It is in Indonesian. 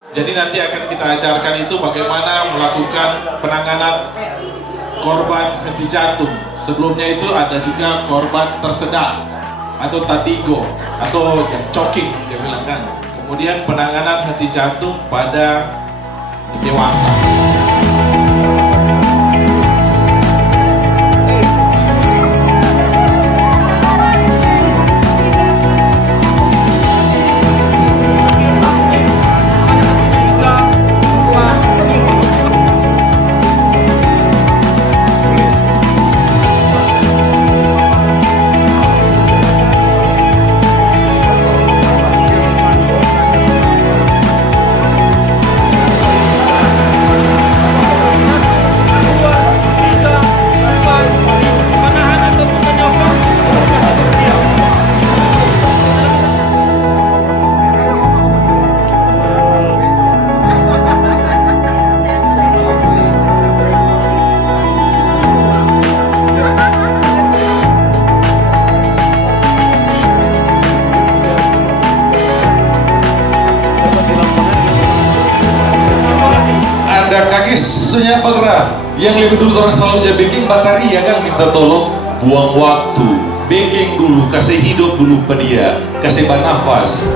Jadi nanti akan kita ajarkan itu bagaimana melakukan penanganan korban henti jantung. Sebelumnya itu ada juga korban tersedak atau tatigo atau yang choking dia bilang kan. Kemudian penanganan henti jantung pada dewasa. Ada kaki sunya bergerak yang lebih dulu orang selalu aja baking bateri ya kan, minta tolong buang waktu baking dulu, kasih hidup dulu pada dia, kasih bernafas.